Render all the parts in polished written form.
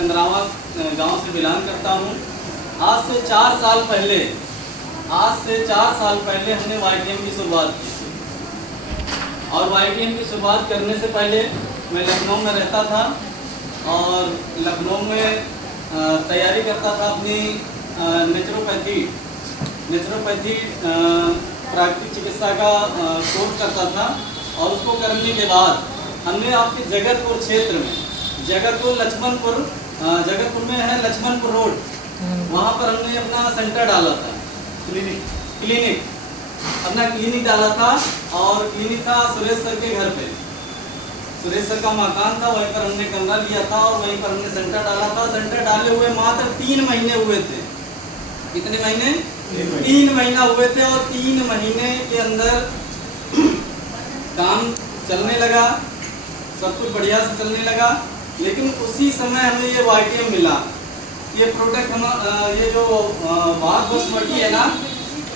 कंदरावा गांव से बिलोंग करता हूं। आज से 4 साल पहले हमने YTM की शुरुआत की और YTM की शुरुआत करने से पहले मैं लखनऊ में रहता था और लखनऊ में तैयारी करता था अपनी नेचुरोपैथी प्राकृतिक चिकित्सा का कोर्स करता था। और उसको करने के बाद हमने आपके जगतपुर क्षेत्र में जगतपुर में है लक्ष्मणपुर रोड, वहाँ पर हमने अपना सेंटर डाला था, क्लिनिक डाला था। और क्लिनिक था सुरेश सर के घर पे, सुरेश सर का मकान था, वहीं पर हमने कमरा लिया था और वहीं पर हमने सेंटर डाला था। सेंटर डाले हुए मात्र 3 महीने हुए थे। कितने महीने? 3 महीना हुए थे और 3 महीने के अंदर काम चलने लगा, सब कुछ बढ़िया से चलने लगा। लेकिन उसी समय हमें ये YTM मिला। ये प्रोडक्ट हम ये जो वाघ बासमती है ना,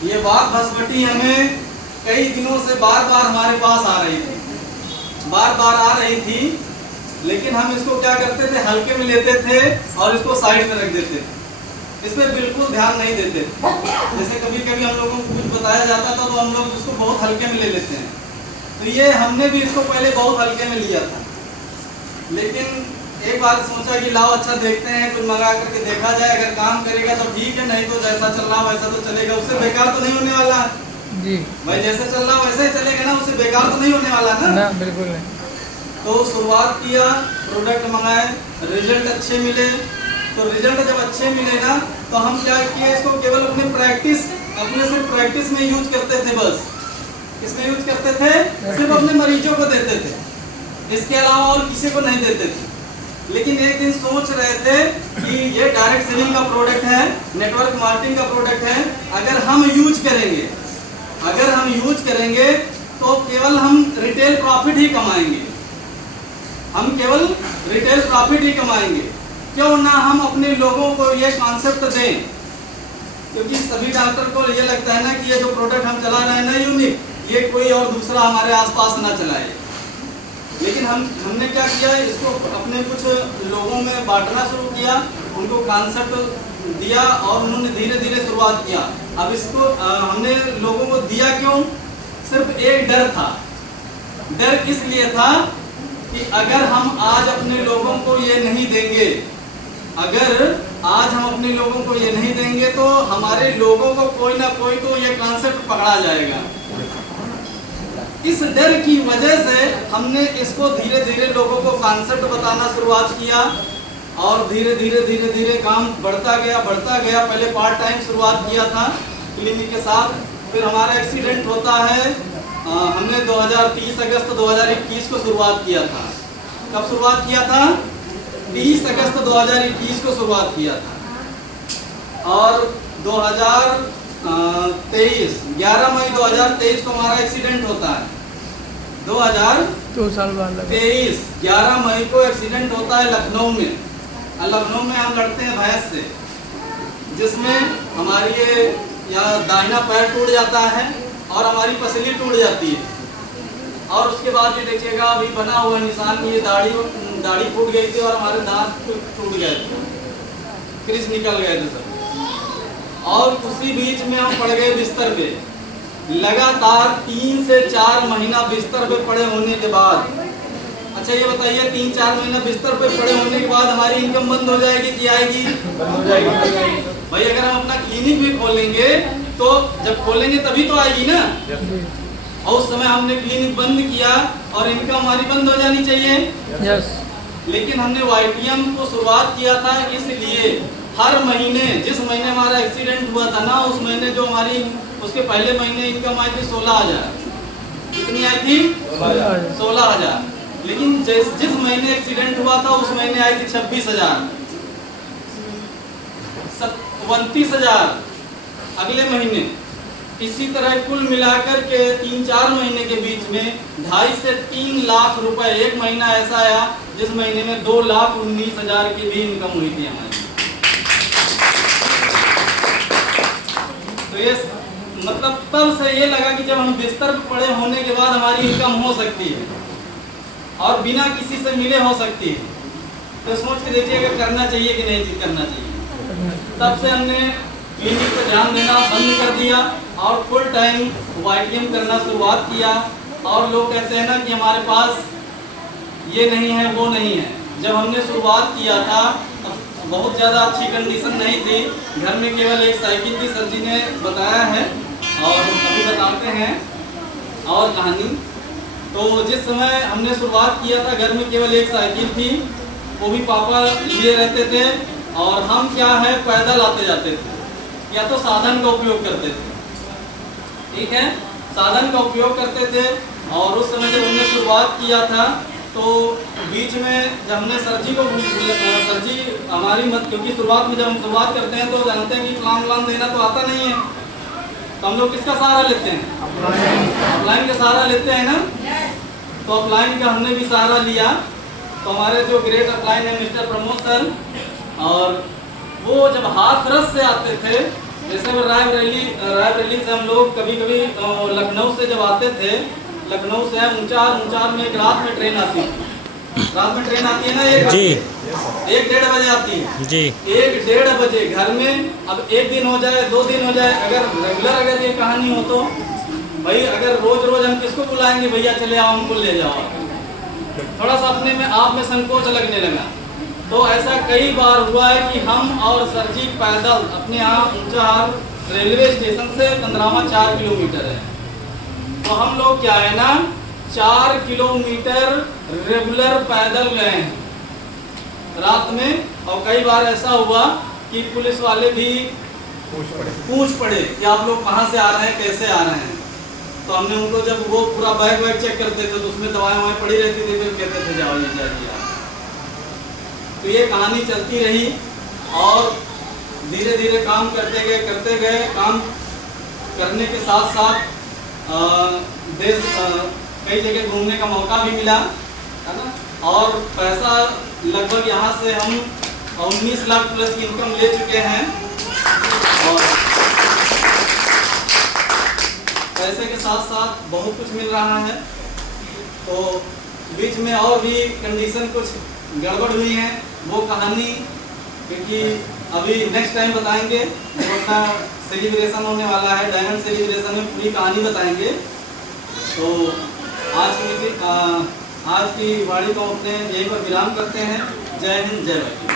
ये वाघ बासमती हमें कई दिनों से बार बार हमारे पास आ रही थी, लेकिन हम इसको क्या करते थे, हल्के में लेते थे और इसको साइड में रख देते थे, इस पर बिल्कुल ध्यान नहीं देते थे। जैसे कभी कभी हम लोगों को कुछ बताया जाता था तो हम लोग इसको बहुत हल्के में ले लेते हैं। तो ये हमने भी इसको पहले बहुत हल्के में लिया था, लेकिन एक बार सोचा कि लाओ अच्छा देखते हैं, कुछ मंगा करके देखा जाए, अगर काम करेगा तो ठीक है, नहीं तो जैसा चल रहा वैसा तो चलेगा, उससे बेकार तो नहीं होने वाला जी भाई। जैसे चल रहा वैसे ही चलेगा ना, उससे बेकार तो नहीं होने वाला ना, बिल्कुल नहीं। तो शुरुआत किया, प्रोडक्ट मंगाए, रिजल्ट अच्छे मिले। तो रिजल्ट जब अच्छे मिले ना, तो हम क्या किए, इसको केवल अपने सिर्फ प्रैक्टिस में यूज करते थे। बस किसमें यूज करते थे? सिर्फ अपने मरीजों को देते थे, इसके अलावा और किसी को नहीं देते थे। लेकिन एक दिन सोच रहे थे कि ये डायरेक्ट सेलिंग का प्रोडक्ट है, नेटवर्क मार्केटिंग का प्रोडक्ट है, अगर हम यूज करेंगे तो केवल हम रिटेल प्रॉफिट ही कमाएंगे। क्यों ना हम अपने लोगों को ये कॉन्सेप्ट दें, क्योंकि सभी डॉक्टर को ये लगता है ना कि ये जो प्रोडक्ट हम चला रहे हैं ना यूनिक, ये कोई और दूसरा हमारे आसपास ना चलाए। लेकिन हमने क्या किया, इसको अपने कुछ लोगों में बांटना शुरू किया, उनको कॉन्सेप्ट दिया और उन्होंने धीरे धीरे शुरुआत किया। अब इसको हमने लोगों को दिया क्यों? सिर्फ एक डर था। डर किस लिए था कि अगर हम आज अपने लोगों को ये नहीं देंगे, तो हमारे लोगों को कोई ना कोई तो ये कॉन्सेप्ट पकड़ा जाएगा। इस डर की वजह से हमने इसको धीरे धीरे लोगों को कॉन्सेप्ट बताना शुरुआत किया और धीरे धीरे काम बढ़ता गया। पहले पार्ट टाइम शुरुआत किया था क्लिनिक के साथ, फिर हमारा एक्सीडेंट होता है। हमने 30 अगस्त 2021 को शुरुआत किया था। कब शुरुआत किया था? 30 अगस्त 2021 को शुरुआत किया था और 11 मई 2023 को हमारा एक्सीडेंट होता है। 2023 11 मई को एक्सीडेंट होता है लखनऊ में। लखनऊ में हम लड़ते हैं भैंस से, जिसमें हमारी यहाँ दाहिना पैर टूट जाता है और हमारी पसली टूट जाती है। और उसके बाद ये देखिएगा अभी बना हुआ निशान, ये दाढ़ी फूट गई थी और हमारे दांत टूट गए थे, क्रिस निकल गए थे सब। और उसी बीच में हम पड़ गए बिस्तर पे, लगातार 3 से 4 महीना बिस्तर पे पड़े होने के बाद। अच्छा ये बताइए, 3-4 महीना बिस्तर पे पड़े होने के बाद हमारी इनकम बंद हो जाएगी कि आएगी? बंद हो जाएगी भाई। अगर हम अपना क्लिनिक भी खोलेंगे तो जब खोलेंगे तभी तो आएगी ना। और उस समय हमने क्लिनिक बंद किया और इनकम हमारी बंद हो जानी चाहिए। यस। लेकिन हमने YTM को शुरुआत किया था इसलिए हर महीने, जिस महीने हमारा एक्सीडेंट हुआ था ना, उस महीने जो हमारी उसके पहले महीने इनकम आई थी 16,000। कितनी आई थी? 16,000। लेकिन जिस महीने एक्सीडेंट हुआ था उस महीने आई थी 26,000, 29,000 अगले महीने। इसी तरह कुल मिलाकर के 3-4 महीने के बीच में 2.5 से 3 लाख रुपए। एक महीना ऐसा आया जिस महीने में 2,19,000 की भी इनकम हुई थी हमारी। तो ये मतलब तब से ये लगा कि जब हम बिस्तर पर पड़े होने के बाद हमारी इनकम हो सकती है और बिना किसी से मिले हो सकती है। तो सोच के देखिएगा करना चाहिए कि नहीं करना चाहिए। तब से हमने क्लिनिक पर ध्यान देना बंद कर दिया और फुल टाइम वाईटीएम करना शुरुआत किया। और लोग कहते हैं ना कि हमारे पास ये नहीं है वो नहीं है। जब हमने शुरुआत किया था बहुत ज़्यादा अच्छी कंडीशन नहीं थी, घर में केवल एक साइकिल थी, सर जी ने बताया है और अभी बताते हैं और कहानी। तो जिस समय हमने शुरुआत किया था घर में केवल एक साइकिल थी, वो भी पापा लिए रहते थे और हम क्या है पैदल आते जाते थे या तो साधन का उपयोग करते थे। ठीक है, साधन का उपयोग करते थे। और उस समय जब हमने शुरुआत किया था तो बीच में जब हमने सर जी को सर जी हमारी मत, क्योंकि शुरुआत में जब हम शुरुआत करते हैं तो जानते हैं कि प्लान देना तो आता नहीं है, तो हम लोग किसका सहारा लेते हैं? अपलाइन का सहारा लेते हैं ना। तो अपलाइन का हमने भी सहारा लिया। तो हमारे जो ग्रेट अपलाइन है मिस्टर प्रमोद सर, और वो जब हाथरस से आते थे, जैसे वो रायबरेली से हम लोग कभी कभी लखनऊ से जब आते थे, लखनऊ से ऊंचार में एक रात में ट्रेन आती है। रात में ट्रेन आती है ना, एक 1-1:30 बजे आती है जी। 1-1:30 बजे घर में, अब एक दिन हो जाए 2 दिन हो जाए, अगर रेगुलर अगर ये कहानी हो तो भाई अगर रोज रोज हम किसको बुलाएंगे, भैया चले आओ हमको ले जाओ, थोड़ा सा अपने में आप में संकोच लगने लगा। तो ऐसा कई बार हुआ है कि हम और सर जी पैदल अपने यहाँ ऊंचाहार रेलवे स्टेशन से कंदरावा 4 किलोमीटर है, तो हम लोग क्या है ना 4 किलोमीटर रेगुलर पैदल गए हैं रात में। और कई बार ऐसा हुआ कि पुलिस वाले भी पूछ पड़े कि आप लोग कहाँ से आ रहे हैं, कैसे आ रहे हैं। तो हमने उनको जब वो पूरा बैग चेक करते थे तो उसमें दवाएं पड़ी रहती थी, फिर कहते थे जाओ ये जाइए। तो ये कहानी चलती रही और धीरे धीरे काम करते गए। काम करने के साथ साथ देश कई जगह घूमने का मौका भी मिला, है ना। और पैसा लगभग यहाँ से हम 19 लाख प्लस की इनकम ले चुके हैं। और पैसे के साथ साथ बहुत कुछ मिल रहा है। तो बीच में और भी कंडीशन कुछ गड़बड़ हुई है, वो कहानी क्योंकि अभी नेक्स्ट टाइम बताएंगे जब अपना सेलिब्रेशन होने वाला है, डायमंड सेलिब्रेशन में पूरी कहानी बताएंगे। तो आज की वाणी को अपने यहीं पर विराम करते हैं। जय हिंद, जय भारत।